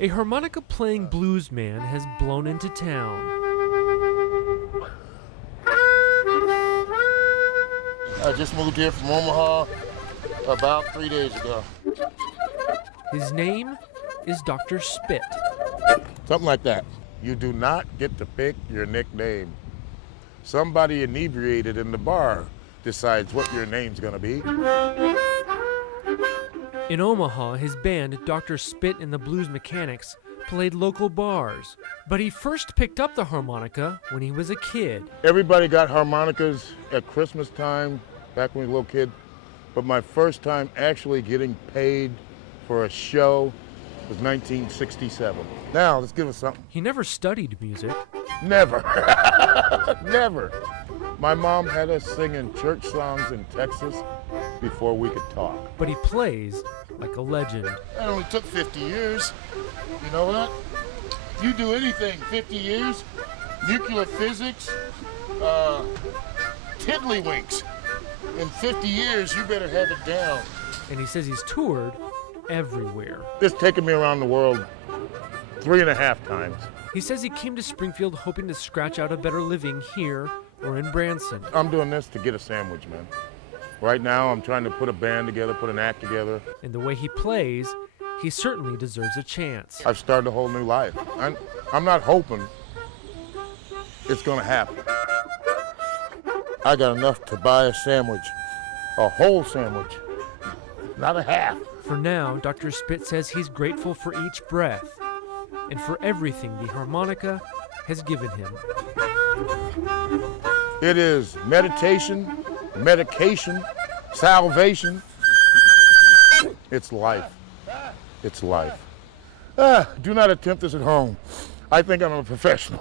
A harmonica-playing blues man has blown into town. I just moved here from Omaha about 3 days ago. His name is Dr. Spit. Something like that. You do not get to pick your nickname. Somebody inebriated in the bar decides what your name's gonna be. In Omaha, his band, Dr. Spit and the Blues Mechanics, played local bars. But he first picked up the harmonica when he was a kid. Everybody got harmonicas at Christmas time, back when we were a little kid. But my first time actually getting paid for a show was 1967. Now, let's give us something. He never studied music. Never. Never. My mom had us singing church songs in Texas before we could talk. But he plays like a legend. It only took 50 years. You know what? You do anything, 50 years, nuclear physics, tiddlywinks. In 50 years, you better have it down. And he says he's toured everywhere. It's taken me around the world 3.5 times. He says he came to Springfield hoping to scratch out a better living here or in Branson. I'm doing this to get a sandwich, man. Right now, I'm trying to put a band together, put an act together. And the way he plays, he certainly deserves a chance. I've started a whole new life. I'm not hoping it's gonna happen. I got enough to buy a sandwich, a whole sandwich, not a half. For now, Dr. Spit says he's grateful for each breath and for everything the harmonica has given him. It is meditation, medication, salvation. It's life. It's life. Do not attempt this at home. I think I'm a professional.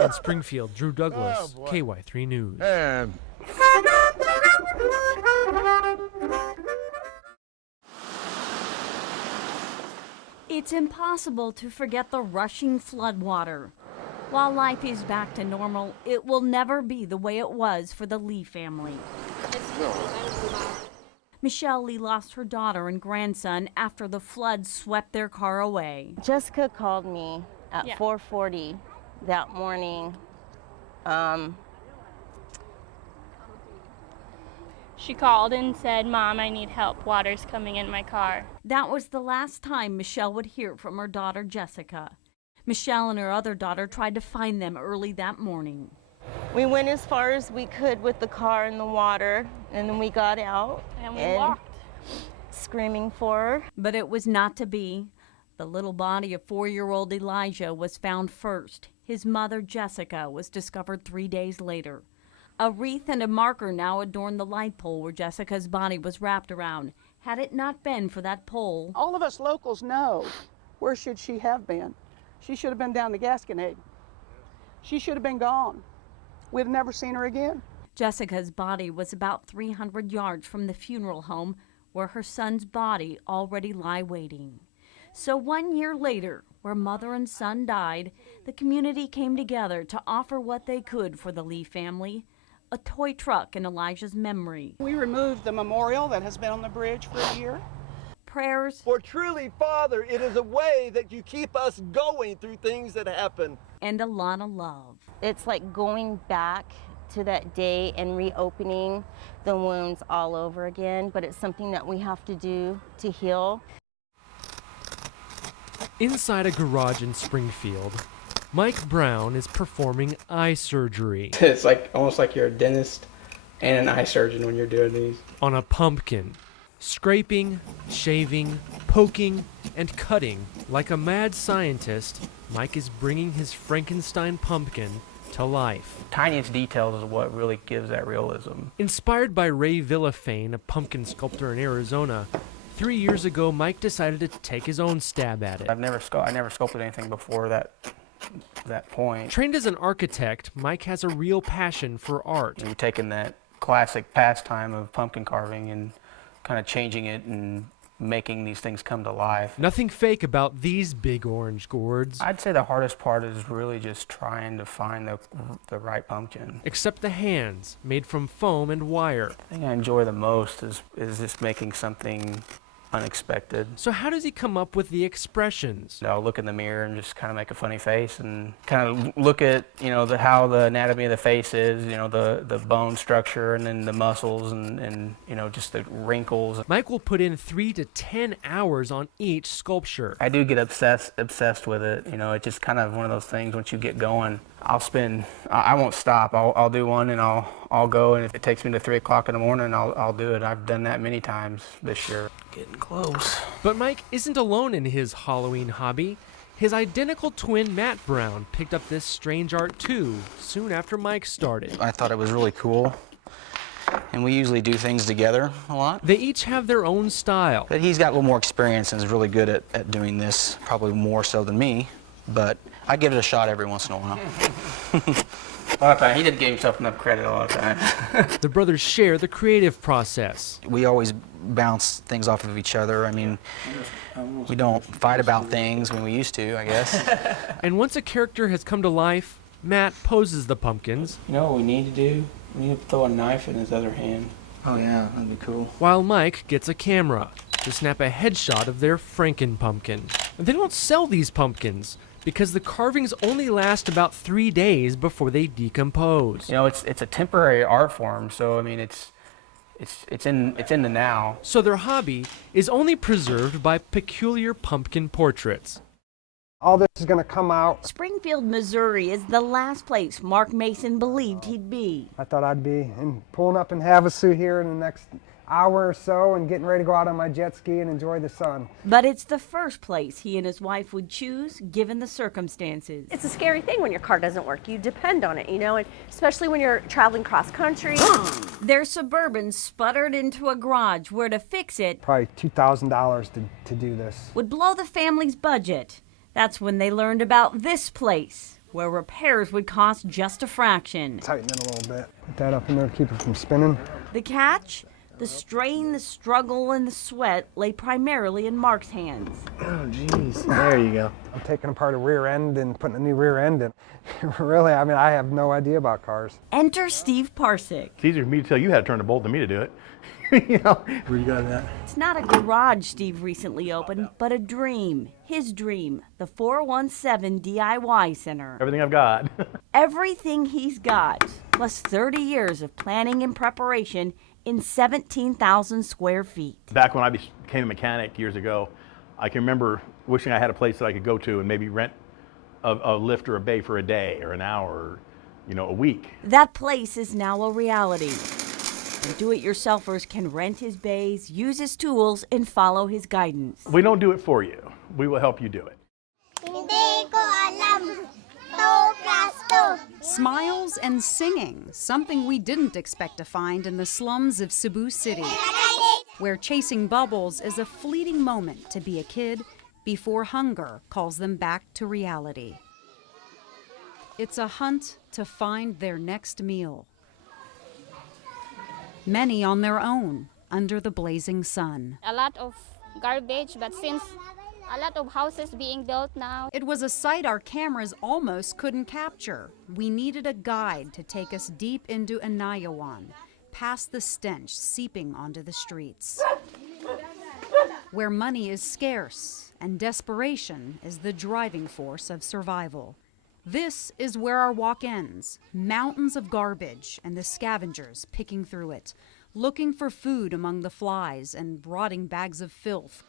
In Springfield, Drew Douglas, KY3 News. And it's impossible to forget the rushing floodwater. While life is back to normal, it will never be the way it was for the Lee family. Michelle Lee lost her daughter and grandson after the flood swept their car away. Jessica called me at 4:40 that morning. She called and said, "Mom, I need help. Water's coming in my car." That was the last time Michelle would hear from her daughter, Jessica. Michelle and her other daughter tried to find them early that morning. We went as far as we could with the car in the water, and then we got out And we walked. screaming for her. But it was not to be. The little body of 4-year-old Elijah was found first. His mother, Jessica, was discovered 3 days later. A wreath and a marker now adorn the light pole where Jessica's body was wrapped around. Had it not been for that pole, all of us locals know, where should she have been? She should have been down the Gasconade. She should have been gone. We'd have never seen her again. Jessica's body was about 300 yards from the funeral home where her son's body already lay waiting. So 1 year later, where mother and son died, the community came together to offer what they could for the Lee family, a toy truck in Elijah's memory. We removed the memorial that has been on the bridge for a year. Prayers. For truly, Father, it is a way that you keep us going through things that happen. And a lot of love. It's like going back to that day and reopening the wounds all over again, but it's something that we have to do to heal. Inside a garage in Springfield, Mike Brown is performing eye surgery. It's like almost like you're a dentist and an eye surgeon when you're doing these. On a pumpkin. Scraping, shaving, poking, and cutting. Like a mad scientist, Mike is bringing his Frankenstein pumpkin to life. Tiniest details is what really gives that realism. Inspired by Ray Villafane, a pumpkin sculptor in Arizona, 3 years ago, Mike decided to take his own stab at it. I never sculpted anything before that point. Trained as an architect, Mike has a real passion for art. You're taking that classic pastime of pumpkin carving and kind of changing it and making these things come to life. Nothing fake about these big orange gourds. I'd say the hardest part is really just trying to find the right pumpkin. Except the hands, made from foam and wire. The thing I enjoy the most is just making something unexpected. So how does he come up with the expressions? I'll look in the mirror and just kind of make a funny face and kind of look at, how the anatomy of the face is, the bone structure and then the muscles and just the wrinkles. Mike will put in 3 to 10 hours on each sculpture. I do get obsessed with it. It's just kind of one of those things. Once you get going, I won't stop. I'll do one and I'll go, and if it takes me to 3 o'clock in the morning, I'll do it. I've done that many times this year. Getting close. But Mike isn't alone in his Halloween hobby. His identical twin, Matt Brown, picked up this strange art too, soon after Mike started. I thought it was really cool, and we usually do things together a lot. They each have their own style. But he's got a little more experience and is really good at doing this, probably more so than me, but I give it a shot every once in a while. A lot of times, he didn't give himself enough credit a lot of times. The brothers share the creative process. We always bounce things off of each other. I mean, we don't fight about things when we used to, I guess. And once a character has come to life, Matt poses the pumpkins. You know what we need to do? We need to throw a knife in his other hand. Oh yeah, that'd be cool. While Mike gets a camera to snap a headshot of their Franken pumpkin. And they don't sell these pumpkins because the carvings only last about 3 days before they decompose. It's a temporary art form, so I mean it's in the now. So their hobby is only preserved by peculiar pumpkin portraits. All this is going to come out. Springfield, Missouri is the last place Mark Mason believed he'd be. I thought I'd be pulling up in Havasu here in the next hour or so and getting ready to go out on my jet ski and enjoy the sun. But it's the first place he and his wife would choose given the circumstances. It's a scary thing when your car doesn't work. You depend on it, and especially when you're traveling cross country. Their Suburban sputtered into a garage where to fix it Probably $2,000 to do this. would blow the family's budget. That's when they learned about this place, where repairs would cost just a fraction. Tighten it a little bit. Put that up in there to keep it from spinning. The catch? The strain, the struggle, and the sweat lay primarily in Mark's hands. Oh, geez. There you go. I'm taking apart a rear end and putting a new rear end in. Really, I have no idea about cars. Enter Steve Parsick. It's easier for me to tell you how to turn the bolt than me to do it. Where you got that? It's not a garage Steve recently opened, but a dream. His dream, the 417 DIY Center. Everything I've got. Everything he's got, plus 30 years of planning and preparation in 17,000 square feet. Back when I became a mechanic years ago, I can remember wishing I had a place that I could go to and maybe rent a lift or a bay for a day or an hour, or, a week. That place is now a reality. Do-it-yourselfers can rent his bays, use his tools, and follow his guidance. We don't do it for you. We will help you do it. Smiles and singing, something we didn't expect to find in the slums of Cebu City, where chasing bubbles is a fleeting moment to be a kid before hunger calls them back to reality. It's a hunt to find their next meal. Many on their own, under the blazing sun. A lot of garbage, but since a lot of houses being built now. It was a sight our cameras almost couldn't capture. We needed a guide to take us deep into Anayawan, past the stench seeping onto the streets. Where money is scarce and desperation is the driving force of survival. This is where our walk ends. Mountains of garbage and the scavengers picking through it, looking for food among the flies and rotting bags of filth.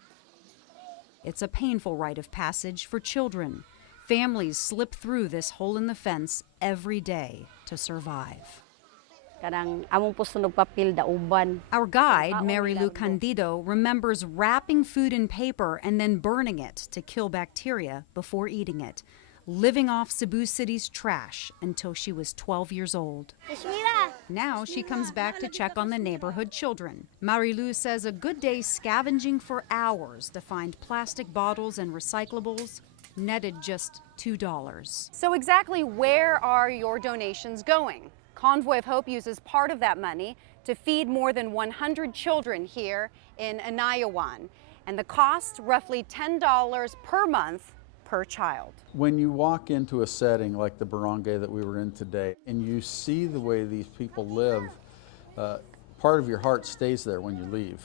It's a painful rite of passage for children. Families slip through this hole in the fence every day to survive. Our guide, Mary Lou Candido, remembers wrapping food in paper and then burning it to kill bacteria before eating it, living off Cebu City's trash until she was 12 years old. Now she comes back to check on the neighborhood children. Marilu says a good day scavenging for hours to find plastic bottles and recyclables netted just $2. So exactly where are your donations going? Convoy of Hope uses part of that money to feed more than 100 children here in Anayawan, and the cost roughly $10 per month per child. When you walk into a setting like the barangay that we were in today and you see the way these people live, part of your heart stays there when you leave.